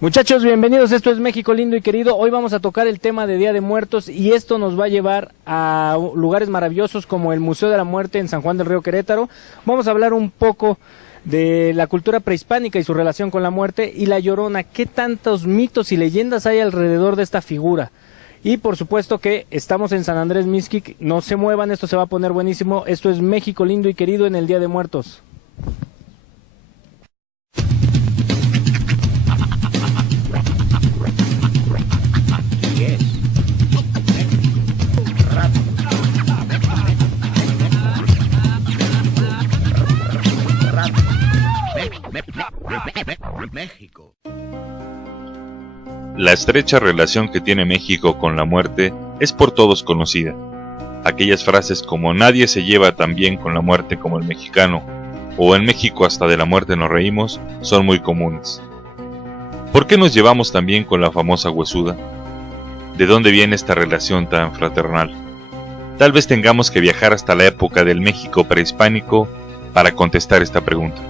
Muchachos, bienvenidos, esto es México lindo y querido. Hoy vamos a tocar el tema de Día de Muertos y esto nos va a llevar a lugares maravillosos como el Museo de la Muerte en San Juan del Río, Querétaro. Vamos a hablar un poco de la cultura prehispánica y su relación con la muerte y la Llorona. ¿Qué tantos mitos y leyendas hay alrededor de esta figura? Y por supuesto que estamos en San Andrés Mixquic, no se muevan, esto se va a poner buenísimo. Esto es México lindo y querido en el Día de Muertos. México. La estrecha relación que tiene México con la muerte es por todos conocida. Aquellas frases como nadie se lleva tan bien con la muerte como el mexicano, o en México hasta de la muerte nos reímos, son muy comunes. ¿Por qué nos llevamos tan bien con la famosa huesuda? ¿De dónde viene esta relación tan fraternal? Tal vez tengamos que viajar hasta la época del México prehispánico para contestar esta pregunta.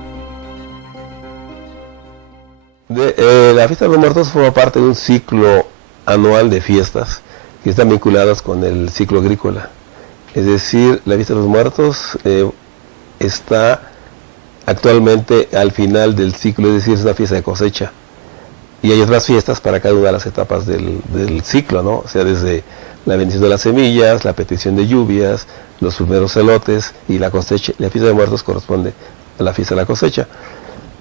La fiesta de los muertos forma parte de un ciclo anual de fiestas que están vinculadas con el ciclo agrícola. Es decir, la fiesta de los muertos está actualmente al final del ciclo, es decir, es una fiesta de cosecha. Y hay otras fiestas para cada una de las etapas del ciclo, ¿no? O sea, desde la bendición de las semillas, la petición de lluvias, los primeros elotes y la cosecha. La fiesta de muertos corresponde a la fiesta de la cosecha.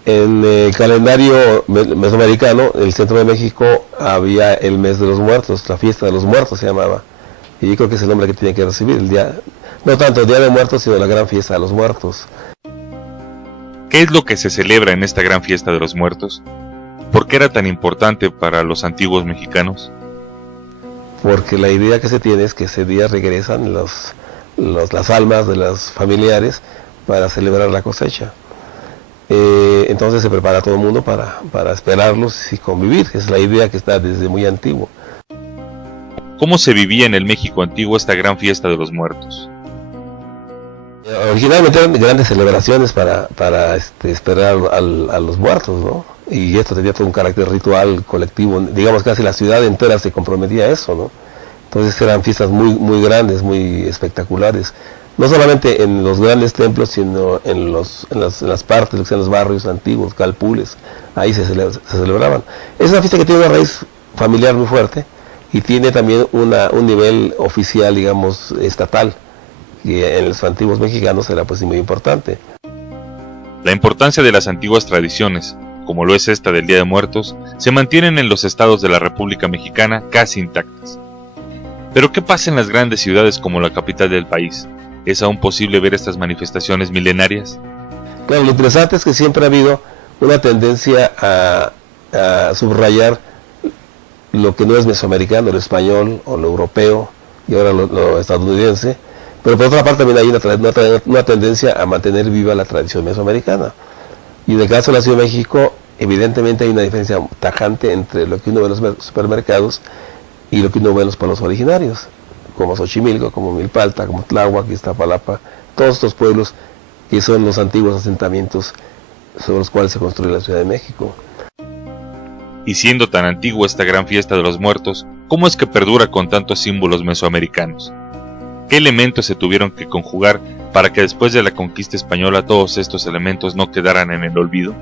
En el calendario mesoamericano, en el centro de México, había el mes de los muertos, la fiesta de los muertos se llamaba. Y yo creo que es el nombre que tiene que recibir, el día, no tanto el Día de Muertos, sino la gran fiesta de los muertos. ¿Qué es lo que se celebra en esta gran fiesta de los muertos? ¿Por qué era tan importante para los antiguos mexicanos? Porque la idea que se tiene es que ese día regresan las almas de los familiares para celebrar la cosecha. Entonces se prepara todo el mundo para esperarlos y convivir. Es la idea que está desde muy antiguo. ¿Cómo se vivía en el México antiguo esta gran fiesta de los muertos? Originalmente eran grandes celebraciones para esperar a los muertos, ¿no? Y esto tenía todo un carácter ritual colectivo. Digamos, casi la ciudad entera se comprometía a eso, ¿no? Entonces eran fiestas muy, muy grandes, muy espectaculares. No solamente en los grandes templos, sino en las partes, lo que sean los barrios antiguos, calpules, ahí se celebraban. Es una fiesta que tiene una raíz familiar muy fuerte y tiene también un nivel oficial, digamos, estatal, que en los antiguos mexicanos era pues muy importante. La importancia de las antiguas tradiciones, como lo es esta del Día de Muertos, se mantienen en los estados de la República Mexicana casi intactas. Pero ¿qué pasa en las grandes ciudades como la capital del país? ¿Es aún posible ver estas manifestaciones milenarias? Claro, lo interesante es que siempre ha habido una tendencia a subrayar lo que no es mesoamericano, lo español o lo europeo y ahora lo estadounidense, pero por otra parte también hay una tendencia a mantener viva la tradición mesoamericana. Y en el caso de la Ciudad de México, evidentemente hay una diferencia tajante entre lo que uno ve en los supermercados y lo que uno ve en los pueblos originarios, como Xochimilco, como Milpalta, como Tláhuac, Iztapalapa, todos estos pueblos que son los antiguos asentamientos sobre los cuales se construye la Ciudad de México. Y siendo tan antigua esta gran fiesta de los muertos, ¿cómo es que perdura con tantos símbolos mesoamericanos? ¿Qué elementos se tuvieron que conjugar para que después de la conquista española todos estos elementos no quedaran en el olvido?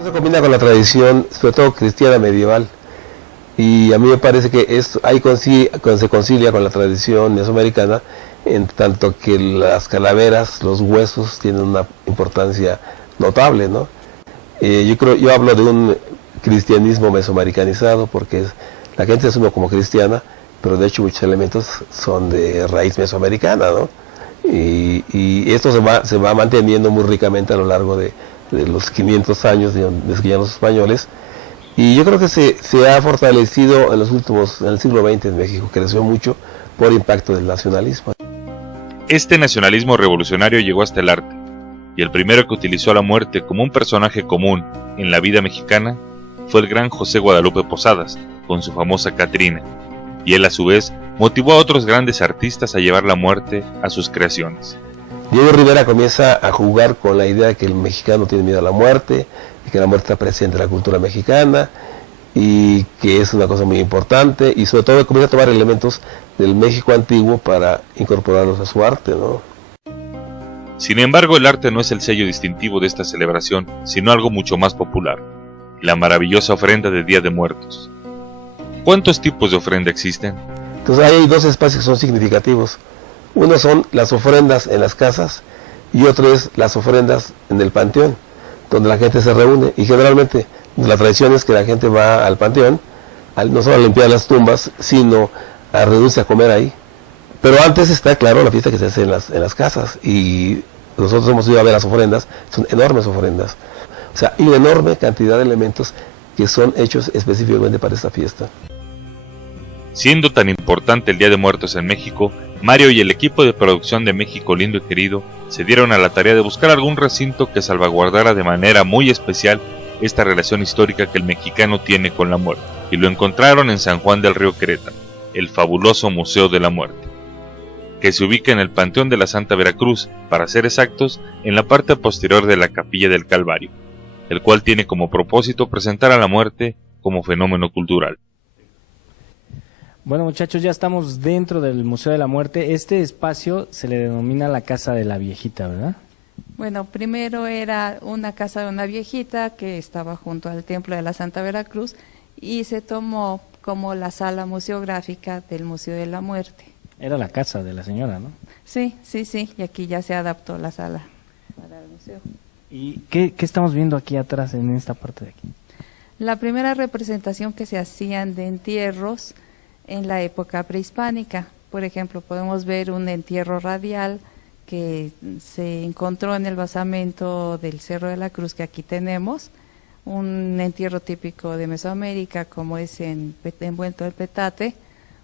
Eso combina con la tradición, sobre todo cristiana medieval. Y a mí me parece que ahí se concilia con la tradición mesoamericana, en tanto que las calaveras, los huesos, tienen una importancia notable, ¿no? Yo hablo de un cristianismo mesoamericanizado, porque la gente se asume como cristiana, pero de hecho muchos elementos son de raíz mesoamericana, ¿no? Y esto se va manteniendo muy ricamente a lo largo de los 500 años desde que llegan los españoles. Y yo creo que se ha fortalecido en el siglo XX en México, creció mucho por impacto del nacionalismo. Este nacionalismo revolucionario llegó hasta el arte, y el primero que utilizó a la muerte como un personaje común en la vida mexicana fue el gran José Guadalupe Posadas, con su famosa Catrina, y él a su vez motivó a otros grandes artistas a llevar la muerte a sus creaciones. Diego Rivera comienza a jugar con la idea de que el mexicano tiene miedo a la muerte, y que la muerte está presente en la cultura mexicana, y que es una cosa muy importante, y sobre todo comienza a tomar elementos del México antiguo para incorporarlos a su arte, ¿no? Sin embargo, el arte no es el sello distintivo de esta celebración, sino algo mucho más popular, la maravillosa ofrenda de Día de Muertos. ¿Cuántos tipos de ofrenda existen? Entonces hay dos espacios que son significativos. Uno son las ofrendas en las casas y otro es las ofrendas en el panteón, donde la gente se reúne, y generalmente la tradición es que la gente va al panteón, no solo a limpiar las tumbas, sino a reunirse a comer ahí. Pero antes está, claro, la fiesta que se hace en las casas, y nosotros hemos ido a ver las ofrendas, son enormes ofrendas. O sea, hay una enorme cantidad de elementos que son hechos específicamente para esta fiesta. Siendo tan importante el Día de Muertos en México, Mario y el equipo de producción de México Lindo y Querido se dieron a la tarea de buscar algún recinto que salvaguardara de manera muy especial esta relación histórica que el mexicano tiene con la muerte, y lo encontraron en San Juan del Río, Querétaro, el fabuloso Museo de la Muerte, que se ubica en el Panteón de la Santa Veracruz, para ser exactos, en la parte posterior de la Capilla del Calvario, el cual tiene como propósito presentar a la muerte como fenómeno cultural. Bueno, muchachos, ya estamos dentro del Museo de la Muerte. Este espacio se le denomina la Casa de la Viejita, ¿verdad? Bueno, primero era una casa de una viejita que estaba junto al Templo de la Santa Veracruz y se tomó como la sala museográfica del Museo de la Muerte. Era la casa de la señora, ¿no? Sí, y aquí ya se adaptó la sala para el museo. ¿Y qué estamos viendo aquí atrás, en esta parte de aquí? La primera representación que se hacían de entierros en la época prehispánica. Por ejemplo, podemos ver un entierro radial que se encontró en el basamento del Cerro de la Cruz que aquí tenemos, un entierro típico de Mesoamérica como es envuelto el petate,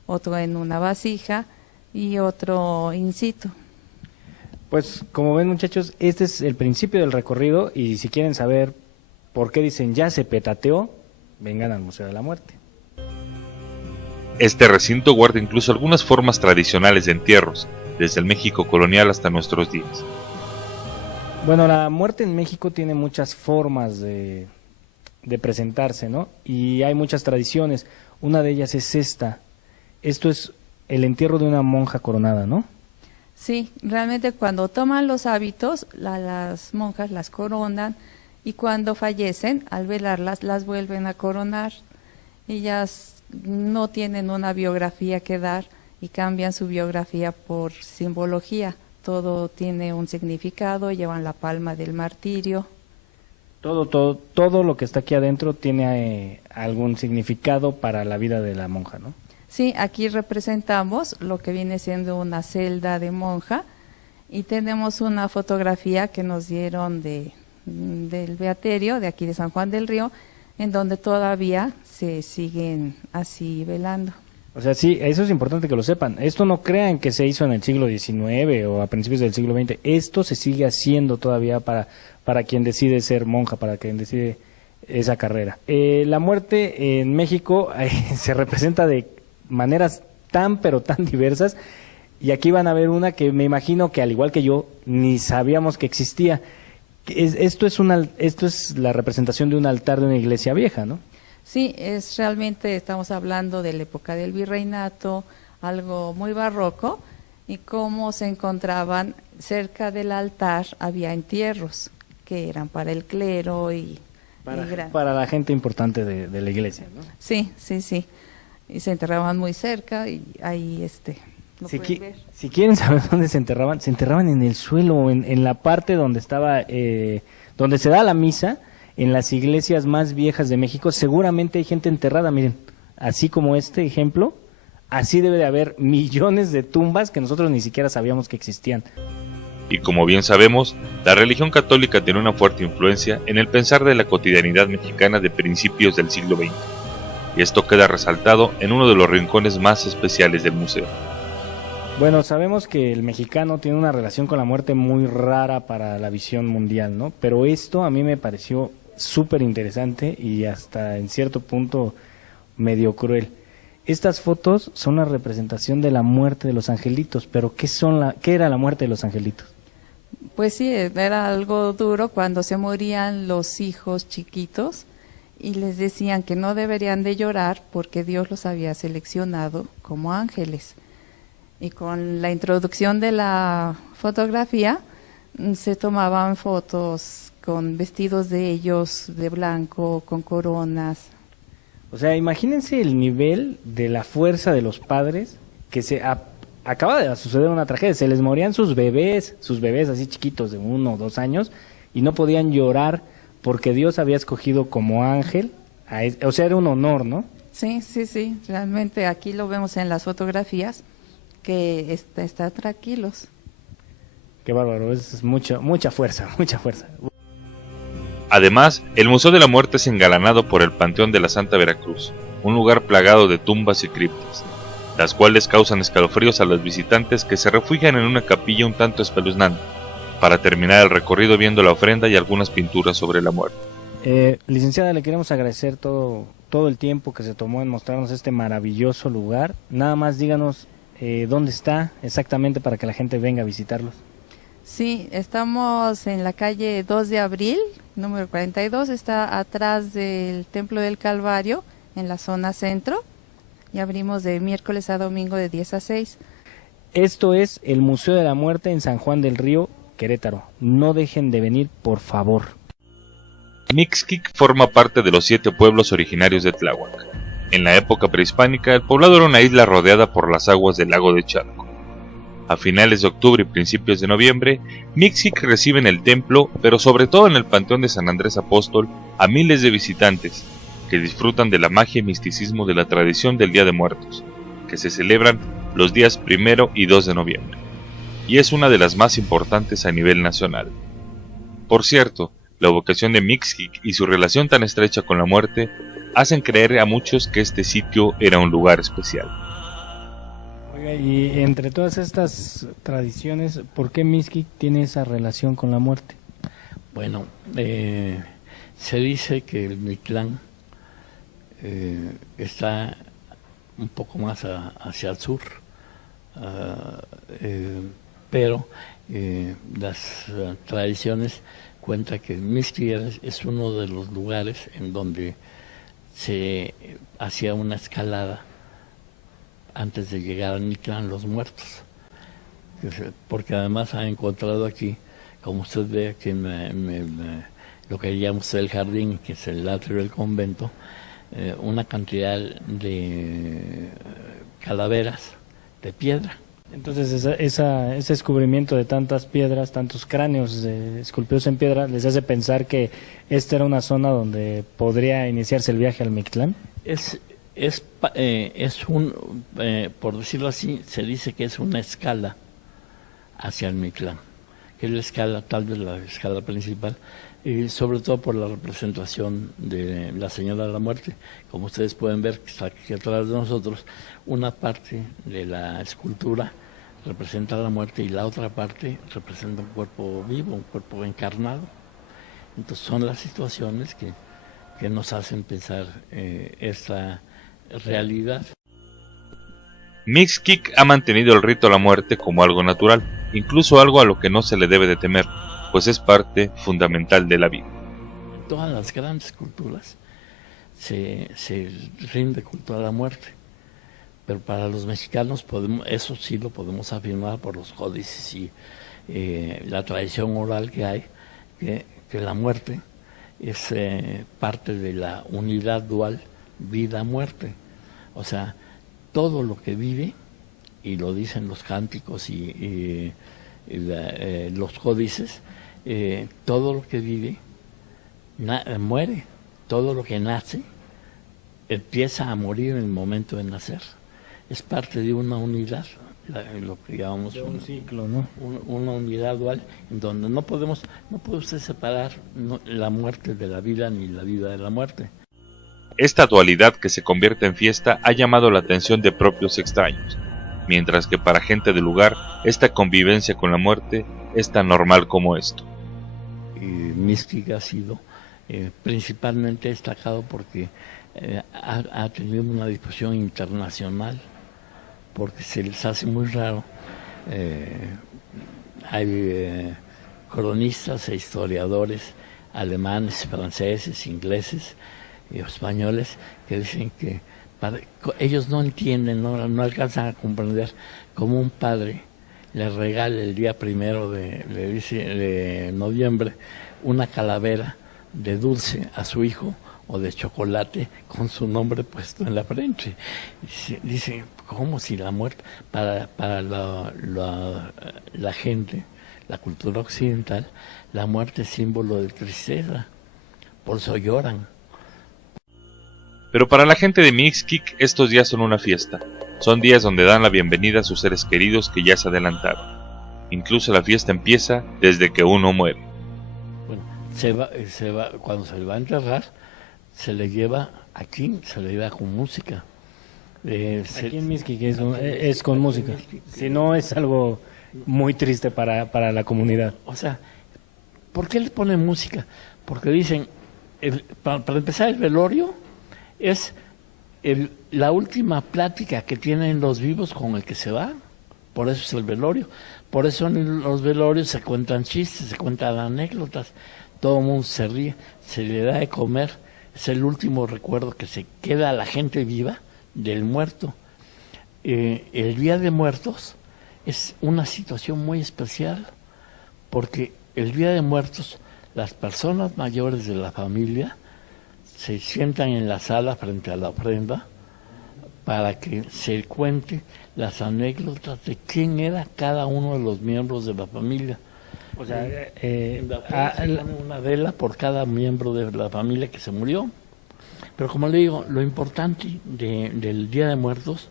otro en una vasija y otro in situ. Pues como ven, muchachos, este es el principio del recorrido, y si quieren saber por qué dicen ya se petateó, vengan al Museo de la Muerte. Este recinto guarda incluso algunas formas tradicionales de entierros, desde el México colonial hasta nuestros días. Bueno, la muerte en México tiene muchas formas de presentarse, ¿no? Y hay muchas tradiciones. Una de ellas es esta. Esto es el entierro de una monja coronada, ¿no? Sí, realmente cuando toman los hábitos, las monjas las coronan, y cuando fallecen, al velarlas, las vuelven a coronar. Ellas no tienen una biografía que dar y cambian su biografía por simbología. Todo tiene un significado, llevan la palma del martirio. Todo lo que está aquí adentro tiene algún significado para la vida de la monja, ¿no? Sí, aquí representamos lo que viene siendo una celda de monja, y tenemos una fotografía que nos dieron del beaterio de aquí de San Juan del Río, en donde todavía se siguen así velando. O sea, sí, eso es importante que lo sepan. Esto no crean que se hizo en el siglo XIX o a principios del siglo XX. Esto se sigue haciendo todavía para quien decide ser monja, para quien decide esa carrera. La muerte en México se representa de maneras pero tan diversas, y aquí van a ver una que me imagino que, al igual que yo, ni sabíamos que existía. Esto es la representación de un altar de una iglesia vieja, ¿no? Sí, realmente estamos hablando de la época del virreinato, algo muy barroco, y cómo se encontraban cerca del altar, había entierros que eran para el clero y para la gente importante de la iglesia, ¿no? Sí, y se enterraban muy cerca, y ahí Si quieren saber dónde se enterraban en el suelo, en la parte donde estaba, donde se da la misa. En las iglesias más viejas de México seguramente hay gente enterrada, miren, así como este ejemplo, así debe de haber millones de tumbas que nosotros ni siquiera sabíamos que existían. Y como bien sabemos, la religión católica tiene una fuerte influencia en el pensar de la cotidianidad mexicana de principios del siglo XX, y esto queda resaltado en uno de los rincones más especiales del museo. Bueno, sabemos que el mexicano tiene una relación con la muerte muy rara para la visión mundial, ¿no? Pero esto a mí me pareció súper interesante y hasta en cierto punto medio cruel. Estas fotos son la representación de la muerte de los angelitos, pero ¿qué era la muerte de los angelitos? Pues sí, era algo duro cuando se morían los hijos chiquitos, y les decían que no deberían de llorar porque Dios los había seleccionado como ángeles. Y con la introducción de la fotografía se tomaban fotos con vestidos de ellos de blanco, con coronas. O sea, imagínense el nivel de la fuerza de los padres que acaba de suceder una tragedia. Se les morían sus bebés así chiquitos de 1 o 2 años y no podían llorar porque Dios había escogido como ángel. O sea, era un honor, ¿no? Sí, sí, sí. Realmente aquí lo vemos en las fotografías que están tranquilos. Qué bárbaro, es mucha fuerza, mucha fuerza. Además, el Museo de la Muerte es engalanado por el Panteón de la Santa Veracruz, un lugar plagado de tumbas y criptas, las cuales causan escalofríos a los visitantes que se refugian en una capilla un tanto espeluznante, para terminar el recorrido viendo la ofrenda y algunas pinturas sobre la muerte. Licenciada, le queremos agradecer todo el tiempo que se tomó en mostrarnos este maravilloso lugar. Nada más díganos dónde está exactamente para que la gente venga a visitarlos. Sí, estamos en la calle 2 de abril, número 42, está atrás del Templo del Calvario, en la zona centro, y abrimos de miércoles a domingo de 10 a 6. Esto es el Museo de la Muerte en San Juan del Río, Querétaro. No dejen de venir, por favor. Mixquic forma parte de los 7 pueblos originarios de Tláhuac. En la época prehispánica, el poblado era una isla rodeada por las aguas del lago de Chalco. A finales de octubre y principios de noviembre, Mixquic recibe en el templo, pero sobre todo en el Panteón de San Andrés Apóstol, a miles de visitantes que disfrutan de la magia y misticismo de la tradición del Día de Muertos, que se celebran los días 1 y 2 de noviembre, y es una de las más importantes a nivel nacional. Por cierto, la vocación de Mixquic y su relación tan estrecha con la muerte hacen creer a muchos que este sitio era un lugar especial. Oiga, y entre todas estas tradiciones, ¿por qué Mixquic tiene esa relación con la muerte? Bueno, se dice que el Mictlán está un poco más hacia el sur, pero las tradiciones cuentan que Mixquic es uno de los lugares en donde se hacía una escalada antes de llegar al Mictlán los muertos, porque además ha encontrado aquí, como usted ve aquí lo que llamamos el jardín, que es el atrio del convento, una cantidad de calaveras de piedra. Entonces ese descubrimiento de tantas piedras, tantos cráneos esculpidos en piedra, les hace pensar que esta era una zona donde podría iniciarse el viaje al Mictlán. Por decirlo así, se dice que es una escala hacia el Mictlán, que es la escala, tal vez la escala principal, y sobre todo por la representación de la Señora de la Muerte. Como ustedes pueden ver, que está aquí atrás de nosotros, una parte de la escultura representa la muerte y la otra parte representa un cuerpo vivo, un cuerpo encarnado. Entonces son las situaciones que nos hacen pensar esta realidad. Mixquic ha mantenido el rito a la muerte como algo natural, incluso algo a lo que no se le debe de temer, pues es parte fundamental de la vida. En todas las grandes culturas se rinde culto a la muerte, pero para los mexicanos eso sí lo podemos afirmar por los códices y la tradición oral que hay, que la muerte es parte de la unidad dual vida-muerte. O sea, todo lo que vive, y lo dicen los cánticos y los códices, todo lo que vive muere, todo lo que nace empieza a morir en el momento de nacer. Es parte de una unidad, lo que llamamos un ciclo, ¿no? Una unidad dual, en donde no puede usted separar la muerte de la vida ni la vida de la muerte. Esta dualidad que se convierte en fiesta ha llamado la atención de propios extraños, mientras que para gente del lugar esta convivencia con la muerte es tan normal como esto. Mixquic ha sido principalmente destacado porque ha tenido una difusión internacional, porque se les hace muy raro. Hay cronistas e historiadores alemanes, franceses, ingleses, españoles que dicen que ellos no entienden, no alcanzan a comprender cómo un padre le regala el día 1 de noviembre una calavera de dulce a su hijo o de chocolate con su nombre puesto en la frente. Dice, ¿cómo si la muerte para la gente, la cultura occidental, la muerte es símbolo de tristeza? Por eso lloran. Pero para la gente de Mixquic estos días son una fiesta. Son días donde dan la bienvenida a sus seres queridos que ya se adelantaron. Incluso la fiesta empieza desde que uno muere. Bueno, cuando se le va a enterrar, se le lleva con música. Aquí en Mixquic es con música. Si no, es algo muy triste para la comunidad. O sea, ¿por qué le ponen música? Porque dicen, para empezar, el velorio es la última plática que tienen los vivos con el que se va. Por eso es el velorio. Por eso en los velorios se cuentan chistes, se cuentan anécdotas. Todo el mundo se ríe, se le da de comer. Es el último recuerdo que se queda a la gente viva del muerto. El Día de Muertos es una situación muy especial, porque el Día de Muertos, las personas mayores de la familia se sientan en la sala frente a la ofrenda para que se cuente las anécdotas de quién era cada uno de los miembros de la familia. O sea, se pone una vela por cada miembro de la familia que se murió. Pero como le digo, lo importante del Día de Muertos,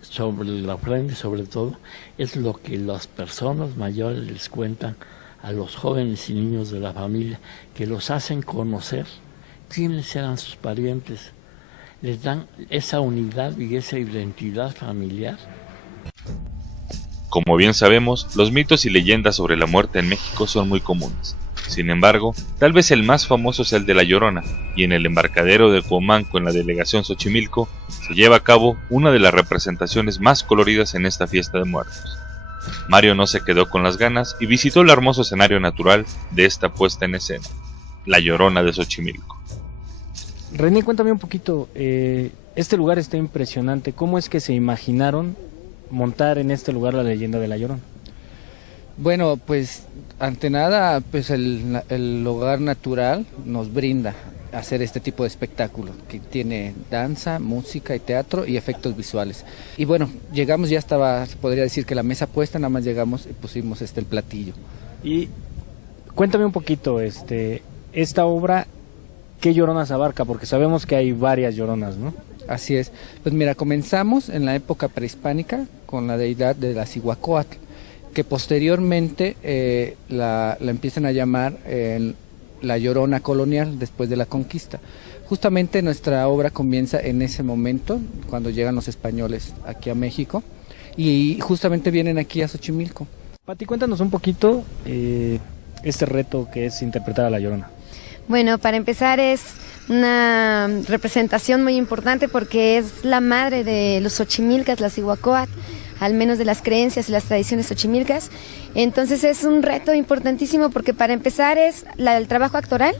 sobre la ofrenda sobre todo, es lo que las personas mayores les cuentan a los jóvenes y niños de la familia, que los hacen conocer quiénes eran sus parientes, les dan esa unidad y esa identidad familiar. Como bien sabemos, los mitos y leyendas sobre la muerte en México son muy comunes. Sin embargo, tal vez el más famoso es el de La Llorona, y en el embarcadero de Cuomanco, en la delegación Xochimilco, se lleva a cabo una de las representaciones más coloridas en esta fiesta de muertos. Mario no se quedó con las ganas y visitó el hermoso escenario natural de esta puesta en escena, La Llorona de Xochimilco. René, cuéntame un poquito, este lugar está impresionante. ¿Cómo es que se imaginaron montar en este lugar la leyenda de La Llorona? Bueno, pues ante nada, pues el lugar natural nos brinda hacer este tipo de espectáculo que tiene danza, música y teatro y efectos visuales. Y bueno, llegamos, ya estaba, se podría decir que la mesa puesta, nada más llegamos y pusimos el platillo. Y cuéntame un poquito, esta obra, ¿qué lloronas abarca? Porque sabemos que hay varias lloronas, ¿no? Así es. Pues mira, comenzamos en la época prehispánica con la deidad de la Cihuacóatl, que posteriormente la empiezan a llamar la Llorona colonial después de la conquista. Justamente nuestra obra comienza en ese momento, cuando llegan los españoles aquí a México, y justamente vienen aquí a Xochimilco. Pati, cuéntanos un poquito este reto que es interpretar a La Llorona. Bueno, para empezar es una representación muy importante porque es la madre de los xochimilcas, la Cihuacóatl, al menos de las creencias y las tradiciones xochimilcas. Entonces es un reto importantísimo porque para empezar es el trabajo actoral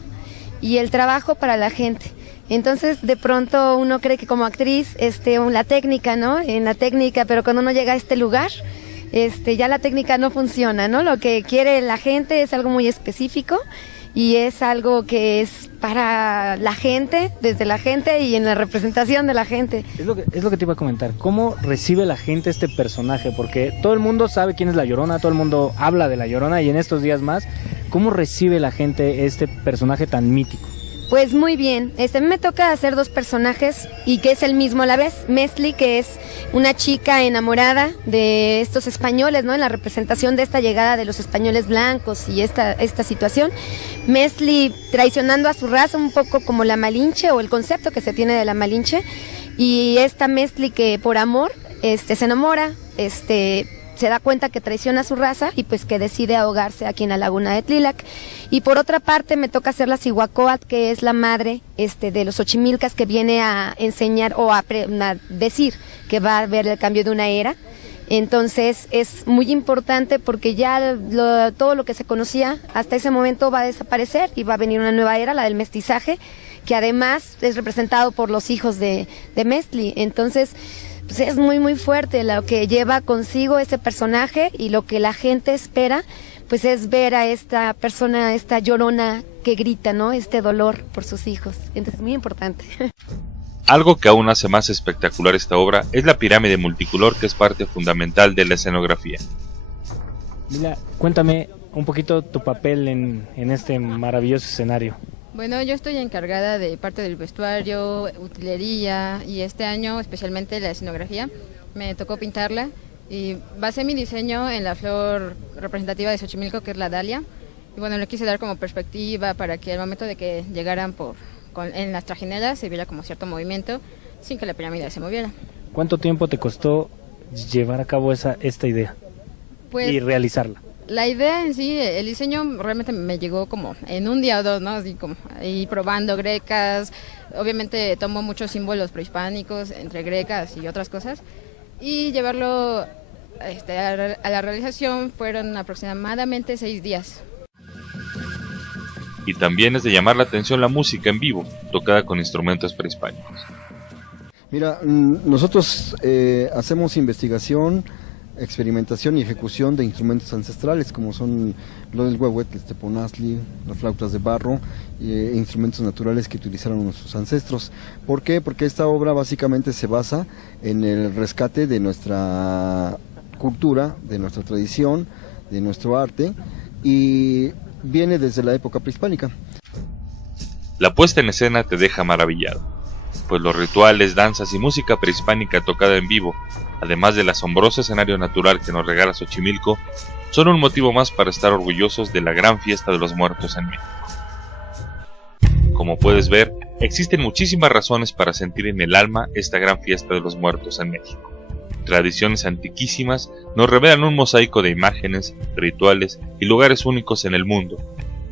y el trabajo para la gente. Entonces de pronto uno cree que como actriz la técnica, ¿no? En la técnica, pero cuando uno llega a este lugar, ya la técnica no funciona, ¿no? Lo que quiere la gente es algo muy específico y es algo que es para la gente, desde la gente y en la representación de la gente. Es lo que te iba a comentar, ¿cómo recibe la gente este personaje? Porque todo el mundo sabe quién es La Llorona, todo el mundo habla de La Llorona y en estos días más, ¿cómo recibe la gente este personaje tan mítico? Pues muy bien, a mí me toca hacer dos personajes y que es el mismo a la vez. Mesli, que es una chica enamorada de estos españoles, ¿no? En la representación de esta llegada de los españoles blancos y esta situación. Mesli traicionando a su raza, un poco como la Malinche o el concepto que se tiene de la Malinche. Y esta Mesli que por amor se enamora, se da cuenta que traiciona a su raza y pues que decide ahogarse aquí en la laguna de Tlilac. Y por otra parte me toca hacer la Cihuacóatl, que es la madre de los xochimilcas, que viene a enseñar o a decir que va a haber el cambio de una era Entonces es muy importante porque ya todo lo que se conocía hasta ese momento va a desaparecer y va a venir una nueva era, la del mestizaje, que además es representado por los hijos de Mestli. Entonces pues es muy muy fuerte lo que lleva consigo ese personaje, y lo que la gente espera pues es ver a esta persona, esta llorona que grita, ¿no? Este dolor por sus hijos. Entonces es muy importante. Algo que aún hace más espectacular esta obra es la pirámide multicolor, que es parte fundamental de la escenografía. Mila, cuéntame un poquito tu papel en este maravilloso escenario. Bueno, yo estoy encargada de parte del vestuario, utilería, y este año especialmente la escenografía. Me tocó pintarla y basé mi diseño en la flor representativa de Xochimilco, que es la dalia. Y bueno, le quise dar como perspectiva para que al momento de que llegaran en las trajineras se viera como cierto movimiento sin que la pirámide se moviera. ¿Cuánto tiempo te costó llevar a cabo esta idea y realizarla? La idea en sí, el diseño realmente me llegó como en un día o dos, ¿no? Así como y probando grecas. Obviamente tomo muchos símbolos prehispánicos entre grecas y otras cosas, y llevarlo a la realización fueron aproximadamente 6 días. Y también es de llamar la atención la música en vivo, tocada con instrumentos prehispánicos. Mira, nosotros hacemos investigación, experimentación y ejecución de instrumentos ancestrales, como son lo del huehuetl, el teponazli, las flautas de barro, instrumentos naturales que utilizaron nuestros ancestros. ¿Por qué? Porque esta obra básicamente se basa en el rescate de nuestra cultura, de nuestra tradición, de nuestro arte, y viene desde la época prehispánica. La puesta en escena te deja maravillado, pues los rituales, danzas y música prehispánica tocada en vivo, además del asombroso escenario natural que nos regala Xochimilco, son un motivo más para estar orgullosos de la gran fiesta de los muertos en México. Como puedes ver, existen muchísimas razones para sentir en el alma esta gran fiesta de los muertos en México. Tradiciones antiquísimas nos revelan un mosaico de imágenes, rituales y lugares únicos en el mundo,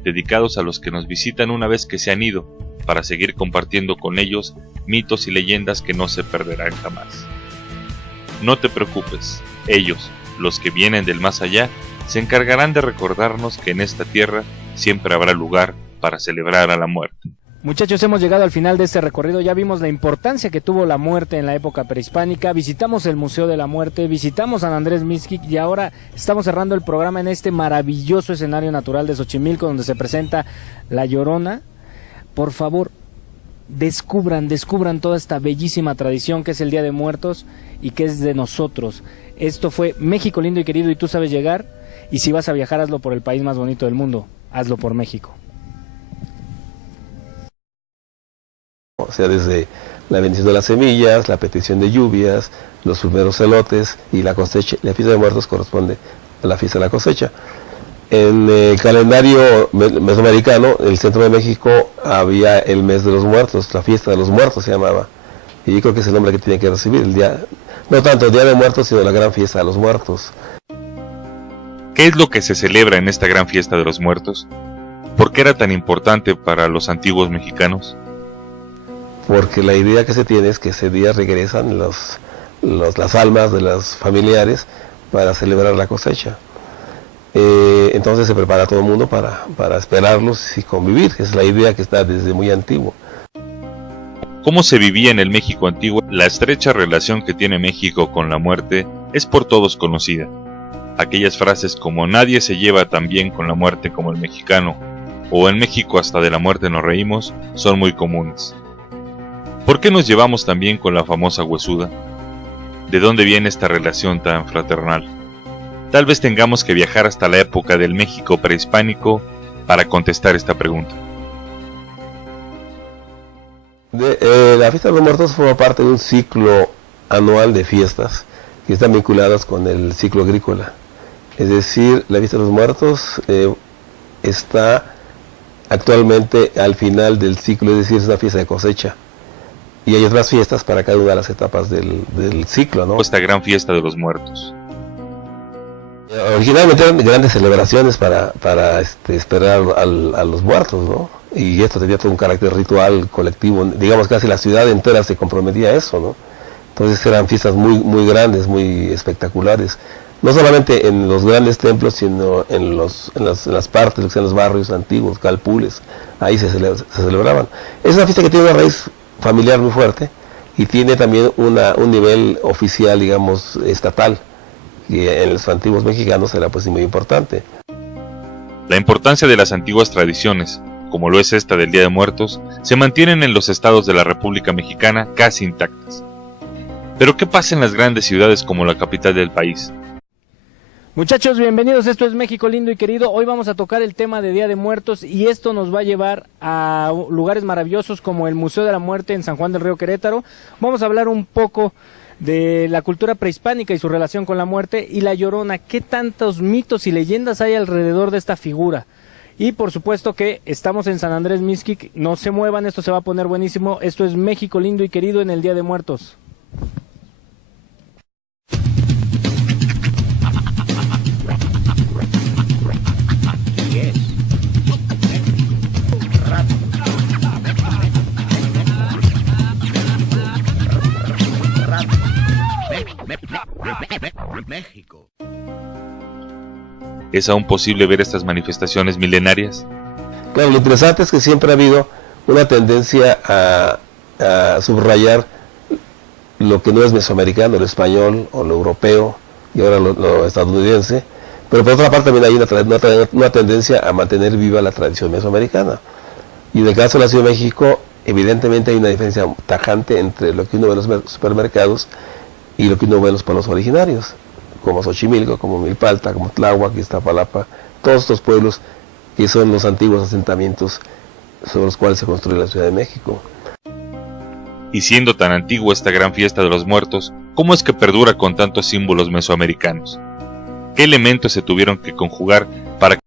dedicados a los que nos visitan una vez que se han ido, para seguir compartiendo con ellos mitos y leyendas que no se perderán jamás. No te preocupes, ellos, los que vienen del más allá, se encargarán de recordarnos que en esta tierra siempre habrá lugar para celebrar a la muerte. Muchachos, hemos llegado al final de este recorrido. Ya vimos la importancia que tuvo la muerte en la época prehispánica, visitamos el Museo de la Muerte, visitamos San Andrés Mixquic, y ahora estamos cerrando el programa en este maravilloso escenario natural de Xochimilco, donde se presenta La Llorona. Por favor, descubran toda esta bellísima tradición que es el Día de Muertos y que es de nosotros. Esto fue México lindo y querido, y tú sabes llegar, y si vas a viajar, hazlo por el país más bonito del mundo, hazlo por México. O sea, desde la bendición de las semillas, la petición de lluvias, los primeros elotes y la cosecha. La fiesta de muertos corresponde a la fiesta de la cosecha. En el calendario mesoamericano, en el centro de México, había el mes de los muertos, la fiesta de los muertos se llamaba. Y yo creo que es el nombre que tiene que recibir, el día, no tanto el Día de Muertos, sino la gran fiesta de los muertos. ¿Qué es lo que se celebra en esta gran fiesta de los muertos? ¿Por qué era tan importante para los antiguos mexicanos? Porque la idea que se tiene es que ese día regresan las almas de los familiares para celebrar la cosecha. Entonces se prepara todo el mundo para esperarlos y convivir. Esa es la idea que está desde muy antiguo. ¿Cómo se vivía en el México antiguo? La estrecha relación que tiene México con la muerte es por todos conocida. Aquellas frases como nadie se lleva tan bien con la muerte como el mexicano, o en México hasta de la muerte nos reímos, son muy comunes. ¿Por qué nos llevamos tan bien con la famosa huesuda? ¿De dónde viene esta relación tan fraternal? Tal vez tengamos que viajar hasta la época del México prehispánico para contestar esta pregunta. La fiesta de los muertos forma parte de un ciclo anual de fiestas que están vinculadas con el ciclo agrícola. Es decir, la fiesta de los muertos está actualmente al final del ciclo, es decir, es una fiesta de cosecha. Y hay otras fiestas para cada una de las etapas del ciclo, ¿no? Esta gran fiesta de los muertos. Originalmente eran grandes celebraciones para esperar a los muertos, ¿no? Y esto tenía todo un carácter ritual colectivo, digamos casi la ciudad entera se comprometía a eso, ¿no? Entonces eran fiestas muy grandes, muy espectaculares. No solamente en los grandes templos, sino en las partes, en los barrios antiguos, calpules, ahí se celebraban. Es una fiesta que tiene una raíz familiar muy fuerte y tiene también un nivel oficial, digamos, estatal, que en los antiguos mexicanos era pues muy importante. La importancia de las antiguas tradiciones, como lo es esta del Día de Muertos, se mantienen en los estados de la República Mexicana casi intactas. Pero ¿qué pasa en las grandes ciudades como la capital del país? Muchachos, bienvenidos, esto es México lindo y querido. Hoy vamos a tocar el tema de Día de Muertos y esto nos va a llevar a lugares maravillosos como el Museo de la Muerte en San Juan del Río, Querétaro. Vamos a hablar un poco de la cultura prehispánica y su relación con la muerte y la Llorona. ¿Qué tantos mitos y leyendas hay alrededor de esta figura? Y por supuesto que estamos en San Andrés Mixquic, no se muevan, esto se va a poner buenísimo. Esto es México lindo y querido en el Día de Muertos. México. ¿Es aún posible ver estas manifestaciones milenarias? Claro, lo interesante es que siempre ha habido una tendencia a subrayar lo que no es mesoamericano, lo español o lo europeo y ahora lo estadounidense, pero por otra parte también hay una tendencia a mantener viva la tradición mesoamericana. Y en el caso de la Ciudad de México, evidentemente hay una diferencia tajante entre lo que uno ve en los supermercados y lo que uno ve en los pueblos originarios, como Xochimilco, como Milpalta, como Tláhuac, Iztapalapa, todos estos pueblos que son los antiguos asentamientos sobre los cuales se construyó la Ciudad de México. Y siendo tan antigua esta gran fiesta de los muertos, ¿cómo es que perdura con tantos símbolos mesoamericanos? ¿Qué elementos se tuvieron que conjugar para